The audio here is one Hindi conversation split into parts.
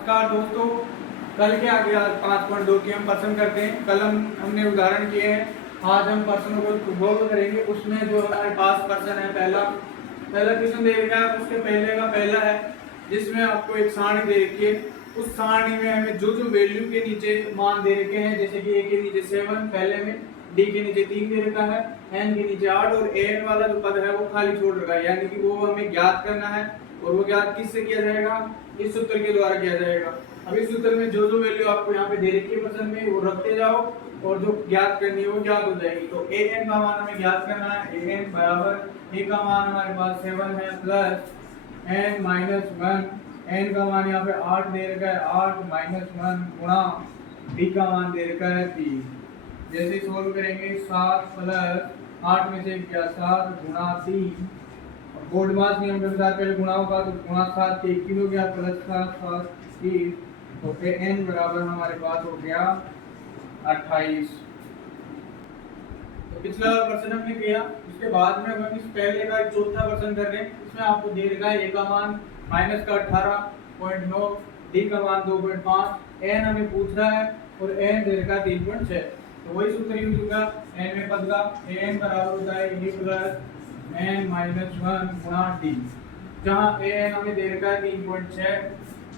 नमस्कार दोस्तों, कल के आगे आज 5.2 की हम पर्सन करते हैं। कल हमने उदाहरण किए हैं, आज हम पर्सनों को सॉल्व करेंगे। उसमें जो हमारे पास पर्सन है, पहला क्वेश्चन दे रखा है, उसके पहले का पहला है जिसमें आपको एक सारणी दे रखी है। उस सारणी में हमें जो वैल्यू के नीचे मान दे रखे हैं, जैसे कि ए के नीचे 7 पहले में, डी के नीचे 3 दे रखा है, एन के नीचे 8 और एन वाला जो पद है वो खाली छोड़ रखा है, यानी कि वो हमें ज्ञात करना है। और वो ज्ञात किससे किया जाएगा? इस सूत्र के द्वारा किया जाएगा। अब इस सूत्र में जो वैल्यू आपको यहाँ पे दे रखी है पर्सन में, वो रखते जाओ और जो ज्ञात करनी है वो ज्ञात हो जाएगी। तो ए एन का मान हमें ज्ञात करना है। ए एन बराबर ए का मान हमारे पास 7 है प्लस एन माइनस 1, एन का मान यहाँ पे 8 दे रखा है, 8 माइनस 1 गुणा डी का मान दे रखा है 3। जैसे सोल्व करेंगे 7 प्लस 8 में से क्या 7 गुणा 3, बोर्ड मास नियम के अनुसार पहले गुणा होगा तो गुणा 7 के 21 हो गया प्लस 7 7 30, तो एन बराबर हमारे पास हो गया 28। तो पिछला प्रश्न हमने किया, उसके बाद में हम इस पहले का एक चौथा प्रश्न कर रहे हैं। इसमें आपको दे रखा है ए का मान माइनस का 18.9, डी का मान 2.5, एन हमें पूछ रहा है और एन दे रखा है 3.6। तो वही सूत्र यूज होगा एन में पद का, एन बराबर होता है ए प्लस एन माइनस 1 गुणा डी, जहाँ एन हमें दे रखा है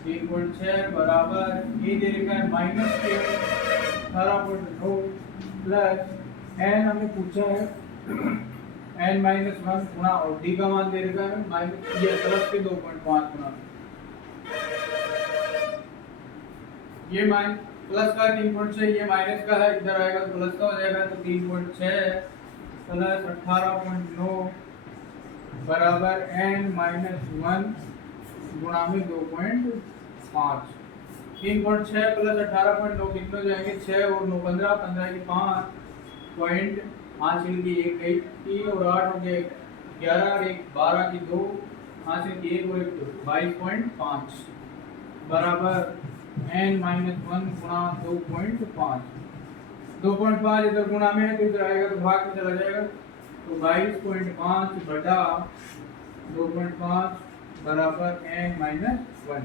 3.6 बराबर ए दे रखा है माइनस के 18.9 प्लस एन हमें पूछा है एन माइनस 1 गुणा और डी का मान दे रखा है माइनस ये प्लस के 2.5 गुणा ये मान प्लस का 3.6, ये माइनस का है, इधर आएगा तो प्लस का हो जाएगा। तो 3.6 प्लस 18.9 बराबर n माइनस 1 गुणा में 2.5। 3.6 प्लस 18.9 कितने हो जाएंगे? 6 और 9 15, 15 की 5 पॉइंट 5 की 1 गई 3 और 8 हो गया 11 और 1 12 की 2 5 की 1 और 1 22.5 बराबर n माइनस 1 गुणा 2.5। 2.5 इधर गुणा में है तो इधर आएगा तो भाग में चला जाएगा, तो 22.5 बटा 2.5 बराबर n माइनस 1।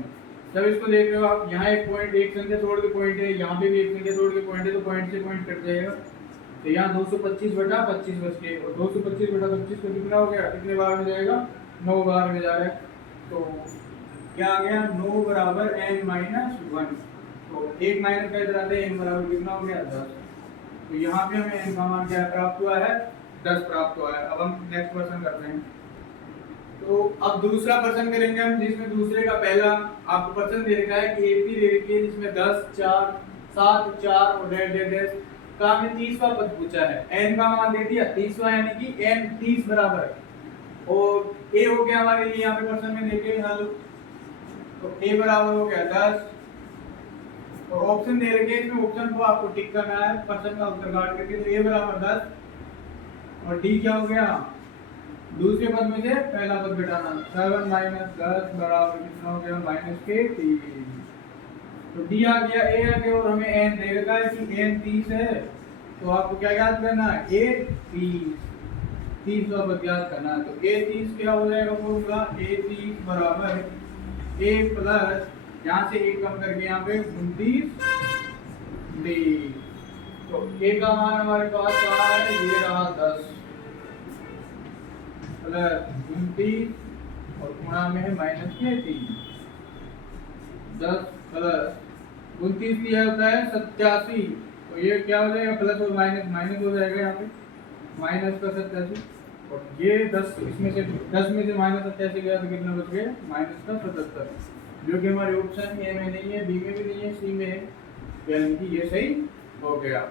जब इसको देख रहे हो आप, यहाँ एक पॉइंट, एक संख्या छोड़ के पॉइंट है, यहाँ पे भी एक संख्या छोड़ के पॉइंट है, तो पॉइंट से पॉइंट कट जाएगा। तो यहाँ 225 बटा 25 बच के, और 225 बटा 25 को कितना हो गया, कितने बार में जाएगा? 9 बार में जा रहा है। तो क्या आ गया? 9 बराबर n माइनस 1। तो एक माइनस का इधर आते हैं, n बराबर कितना हो गया? 10। तो यहाँ पे हमें n का मान क्या प्राप्त हुआ है? 10 प्राप्त हुआ है। अब हम नेक्स्ट प्रश्न करते हैं। तो अब दूसरा प्रश्न करेंगे हम, जिसमें दूसरे का पहला आपको प्रश्न दे रखा है कि एपी दे रखी है, जिसमें 10 4 7 4 और डेड डेड डेड का हमने 30वां पद पूछा है। n का मान दे दिया 30वां, यानी कि n 30 बराबर, और a हो गया हमारे लिए यहाँ पे प्रश्न में देखे हल, तो a बराबर हो गया 10 और ऑप्शन दे रखे हैं, इसमें ऑप्शन को आपको टिक करना है प्रश्न का उत्तर काट करके। तो a बराबर 10 और d क्या हो गया? दूसरे पद में से पहला पद घटाना, 7 माइनस 10 बराबर कितना हो गया? माइनस के 3। तो d आ गया, a आ गया और हमें n दे रखा है कि n 30 है। तो आपको क्या याद करना है? a 30 का पद याद करना है। तो a 30 क्या हो जाएगा फॉर्मूला? a 30 बराबर a प्लस यहाँ से एक कम करके यहाँ पे 29 d। तो a का मान हमारे पास आ है, ये रहा 10 प्लस 29 और गुणा में है माइनस के 3। 10 प्लस 29 दिया होता है 87, तो ये क्या हो जाएगा? प्लस और माइनस माइनस हो जाएगा यहाँ पे, माइनस का 87 और ये 10 इसमें से 10 में से माइनस 87 गया तो कितना बच गया? माइनस का 77, जो कि हमारे ऑप्शन ए में नहीं है, बी में भी नहीं है, सी में है, यानी कि ये सही हो गया।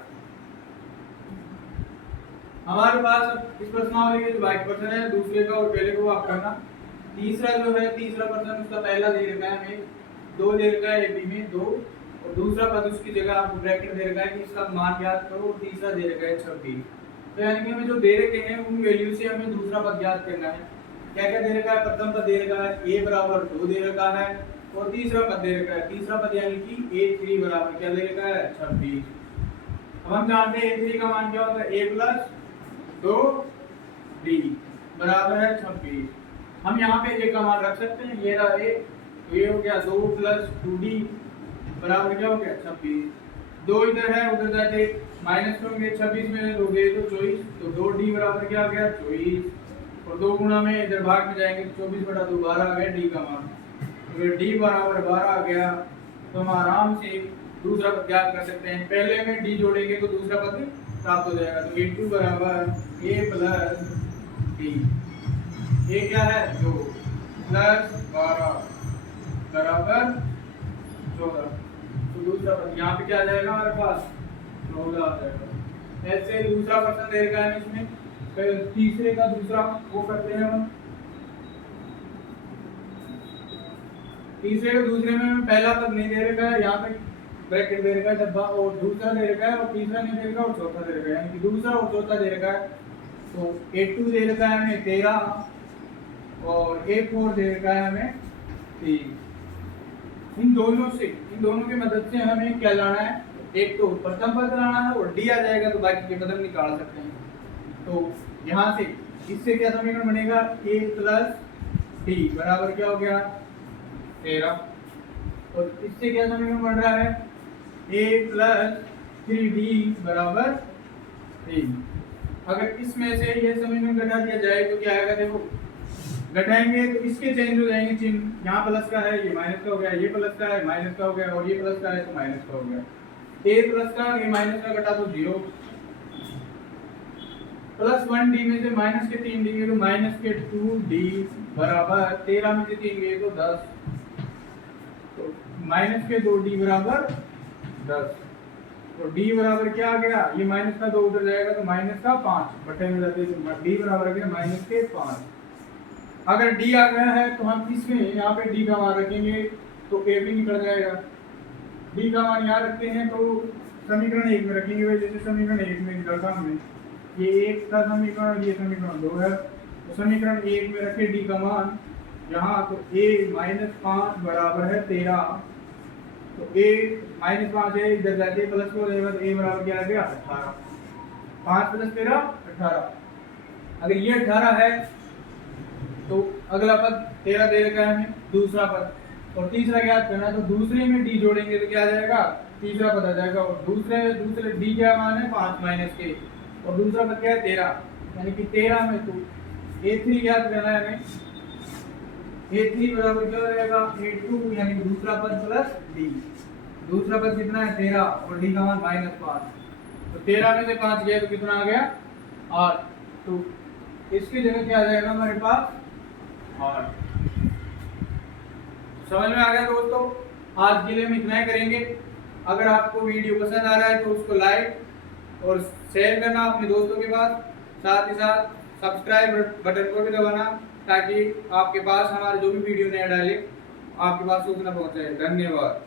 हमारे पास इस प्रश्नावली के जो बाइक प्रश्न है, दूसरे का और पहले को आप करना। तीसरा जो है, तीसरा प्रश्न उसका पहला दे रखा है हमें 2 दे रखा है, ए में 2 और दूसरा पद उसकी जगह आपको ब्रैकेट दे रखा है कि इसका मान ज्ञात करो, और तीसरा दे रखा है 26। तो यानी कि हमें जो दे रखे हैं उन वैल्यू से हमें दूसरा पद ज्ञात करना है। क्या क्या दे रखा है? प्रथम पद दे रखा है a बराबर 2 दे रखा है, और तीसरा पद दे रखा है, तीसरा पद यानी कि a3 बराबर क्या दे रखा है? 26। अब हम जानते हैं a3 का मान क्या होता है? a प्लस 2d बराबर है 26। हम यहाँ पे a का मान रख सकते हैं, ये रहा a तो ये हो गया 2 प्लस 2d बराबर क्या हो गया 26। 2 इधर है उधर जाके माइनस करोगे 26 में दोगे तो 24, तो 2d बराबर क्या आ गया 24 और 2 गुणा में इधर भाग में जाएंगे तो 24 बटा 2 12 आ गया d का मान। तो ये d बराबर 12 आ गया तो हम आराम से दूसरा पद ज्ञात कर सकते हैं। पहले में d जोड़ेंगे तो दूसरा पद प्राप्त हो जाएगा। तो a2 बराबर a प्लस d, ये क्या है 2 प्लस 12 बराबर 14। तो दूसरा पद यहाँ पे क्या आ जाएगा हमारे पास 14 आ जाएगा। ऐसे दूसरा प्रश्न दे रखा है इसमें, फिर तीसरे का दूसरा वो करते हैं हम। तीसरे के दूसरे में हमें पहला पद नहीं दे रखा है, यहाँ पे ब्रैकेट दे रखा है डब्बा, और दूसरा दे रखा है और तीसरा नहीं दे रखा और चौथा दे रखा है, यानी कि दूसरा और चौथा दे रखा है। तो a2 दे रखा है हमें 13 और a4 दे रखा है हमें 3। इन दोनों की मदद से हमें क्या लाना है, एक तो प्रथम पद लाना है और d आ जाएगा तो बाकी के पद हम निकाल सकते हैं। तो यहाँ से इससे क्या समीकरण बनेगा a प्लस d बराबर क्या हो गया 13, और इससे क्या समीकरण बन रहा है a प्लस 3d बराबर 3। अगर इसमें से ये समीकरण घटा दिया जाए तो क्या आएगा, देखो घटाएंगे तो इसके चेंज हो जाएंगे चिन्ह, यहाँ प्लस का है ये माइनस का हो गया, ये प्लस का है माइनस का हो गया, और ये प्लस का है तो माइनस का हो गया। a प्लस का ये माइनस का घटा तो 0, प्लस 1d में से माइनस के 3 देंगे तो माइनस के 2d बराबर 13 में से 3 गए तो 10, तो माइनस के 2d बराबर 10। तो d बराबर क्या आ गया, ये माइनस का 2 उधर जाएगा तो माइनस का 5 बटे में जाते तो d बराबर आ गया माइनस के 5। अगर d आ गया है तो हम इसमें यहाँ पे d का मान रखेंगे तो a भी निकल जाएगा। d का मान यहाँ रखते हैं तो समीकरण 1 में रखेंगे, वही जैसे समीकरण 1 में निकलता हमें ये 1 का समीकरण और ये समीकरण 2 है। तो समीकरण 1 में रखे d का मान यहाँ, तो a माइनस 5 बराबर है 13, तो a माइनस 5 है इधर जाके प्लस हो जाएगा तो a बराबर क्या आ गया 18, 5 प्लस 13 18। अगर ये 18 है तो अगला पद 13 दे रखा है हमें दूसरा पद, और तीसरा ज्ञात करना है तो दूसरे में d जोड़ेंगे तो क्या आ जाएगा तीसरा पद आ जाएगा, और दूसरे d क्या मान है 5 माइनस के, और दूसरा पद क्या है 13, यानी कि 13 में तो a3 ज्ञात करना है हमें। a3 बराबर क्या हो जाएगा a2, यानी कि दूसरा पद प्लस d, दूसरा पद कितना है 13 और d का मान -5, तो 13 में से 5 गया तो कितना आ गया 8, तो इसकी जगह क्या आ जाएगा हमारे पास 8। समझ में आ गया दोस्तों। आज के लिए हम इतना ही करेंगे। अगर आपको वीडियो पसंद आ रहा है तो उसको लाइक और शेयर करना अपने दोस्तों के पास, साथ ही साथ सब्सक्राइब बटन को भी दबाना ताकि आपके पास हमारे जो भी वीडियो नया डाले आपके पास सूचना पहुंचे। धन्यवाद।